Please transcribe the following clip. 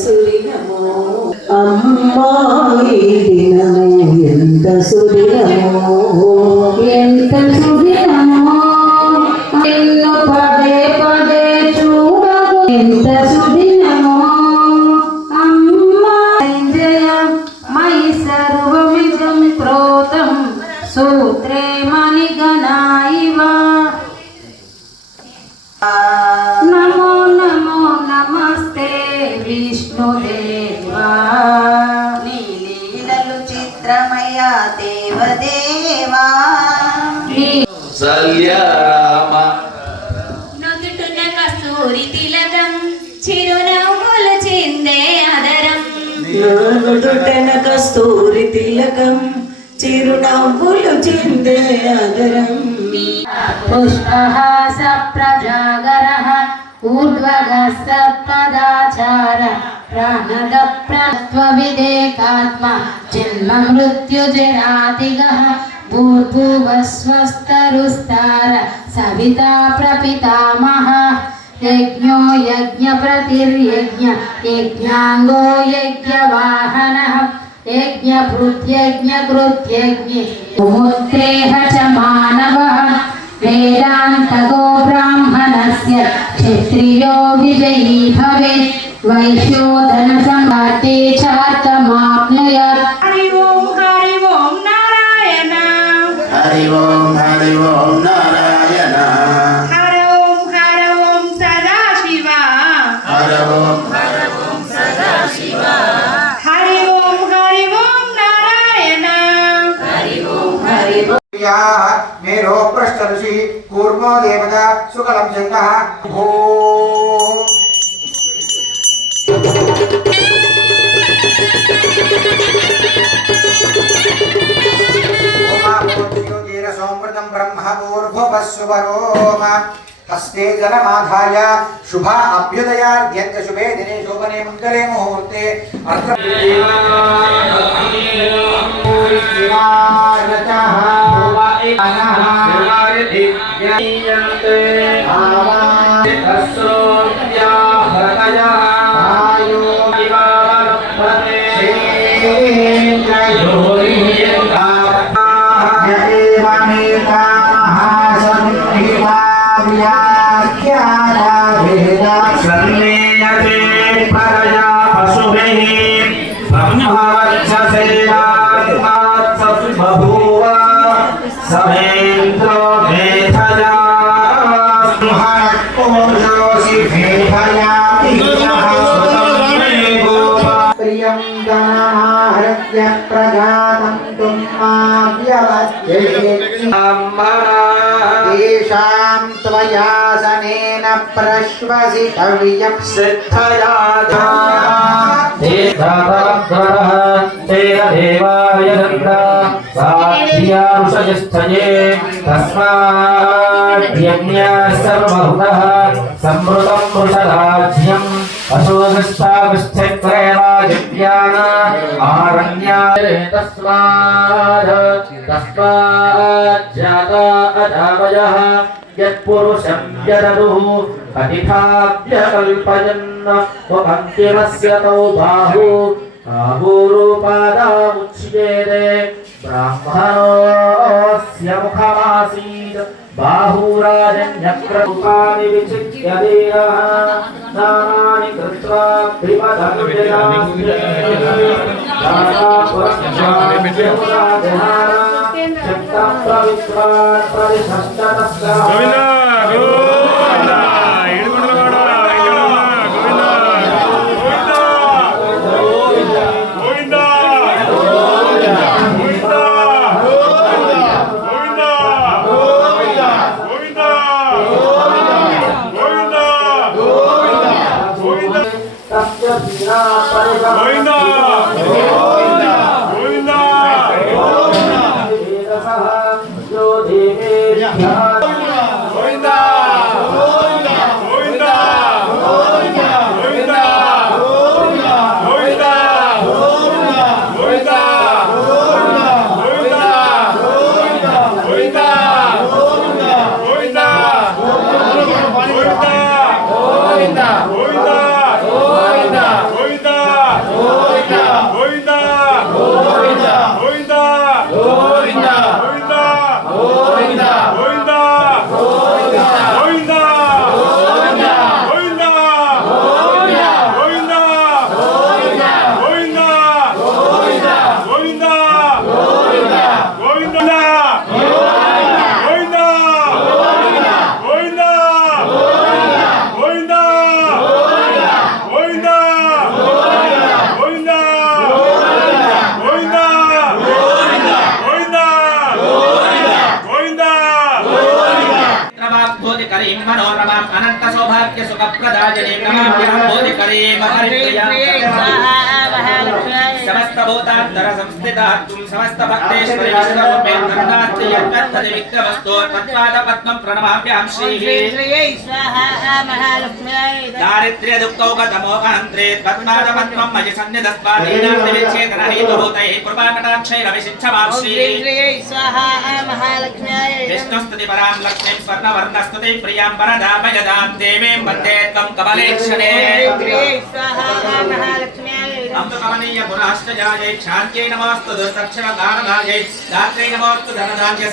సుదినమో అమ్మాయి దినము ఎంత సుదినమో ఎంత సుదినమో నిన్ను పదే పదే చూడకు ఎంత సుదినమో అమ్మా జయ మై సర్వమిదం క్రోధం సూత్రే మణిగణాయివా నమో నమో నమస్తే విష్ణుదేవా నీ లీలలు చిత్రమయ దేవదేవా సల్యరామ నుదుటున కస్తూరి తిలకం చిరునవ్వులు చిందే అదరం నుదుటన కస్తూరి తిలకం చిరునవ్వులు చిందే అదరం పుష్పహాస ప్రజాగరః ఊర్ధ్వగస్త పదాచార ప్రాణద ప్రత్వవిదేకాత్మ జన్మ మృత్యుజరాతిగః భూర్భువస్వస్తరుస్తార సవితా ప్రపితామహ యజ్ఞో యజ్ఞప్రతిర్యజ్ఞ యజ్ఞాంగో యజ్ఞవాహనః యజ్ఞభృత్యజ్ఞకృత్యజ్ఞ ముత్రేహ చ మానవః వేదాంతగో బ్రాహ్మణస్య క్షత్రియో విజయీ భవేత్ వైశ్యోధన సంపాతే చార్థమాప్నుయాత్ హరి ఓం నారాయణ హరి ఓం నారాయణ హర ఓం సదాశివ హర ఓం సదాశివ హరి ఓం నారాయణ मेरो पृष्ठ ऋषि कूर्मो देवता सुकलं जंगः भो सोमृतं ब्रह्मपूर्भुवस्सुवरोम हस्ते जलमाधाय शुभ अभ्युदयार्घ्यस्य शुभे दिने शोभने मङ्गले मुहूर्ते प्रजातं येषां त्वयासनेन प्रश्वसितव्यं सिद्धया तेन देवाय साध्यारुषयस्थये तस्माद्यज्ञः सर्वभूतः संवृतं वृषराज्यम् अशोकस्ताविष्ठिक्रेवाजिज्ञान आरण्यारे तस्माज्जाता अजावयः यत्पुरुषं यदरुः कथिताभ्यकल्पयन् अन्तिमस्य तौ बाहुरूपादामुच्येते ब्राह्मणोऽस्य मुखमासीत् बाहुराजन्यक्ररूपाणि विचित्य देवः नामानि कृत्वा सर्वासाम् अनंत सौभाग्य सुख प्रदायिनीं नमाम्यहं बोधिकरीं हरिप्रियां समस्त भूतांतर संस्थिता तुम समस्त भक्तेश्वरी विश्वरूपे धन्नास्ति यत्तद् विक्रमस्तो तत्पाद पद्मं प्रणमाम्यहं श्रीः दारिद्र्य दुःखौगतमोहन्त्रे तत्पाद पद्मं मयि सन्निधत्पादीनां दिविच्छेदन हेतुभूतैः कृपाकटाक्षैरभिषिञ्चमां श्रीः विष्णुस्तुति परां लक्ष्मीं स्वर्णवर्णस्तुतिं प्रियां वरदामयदां देवीं वन्दे त्वं कमलेक्षणे अमृतमनीय गुणाश्च जायै क्षान्त्यै नमोऽस्तु दुर्दक्षिणदानदायै दात्रै नमोऽस्तु धनधान्य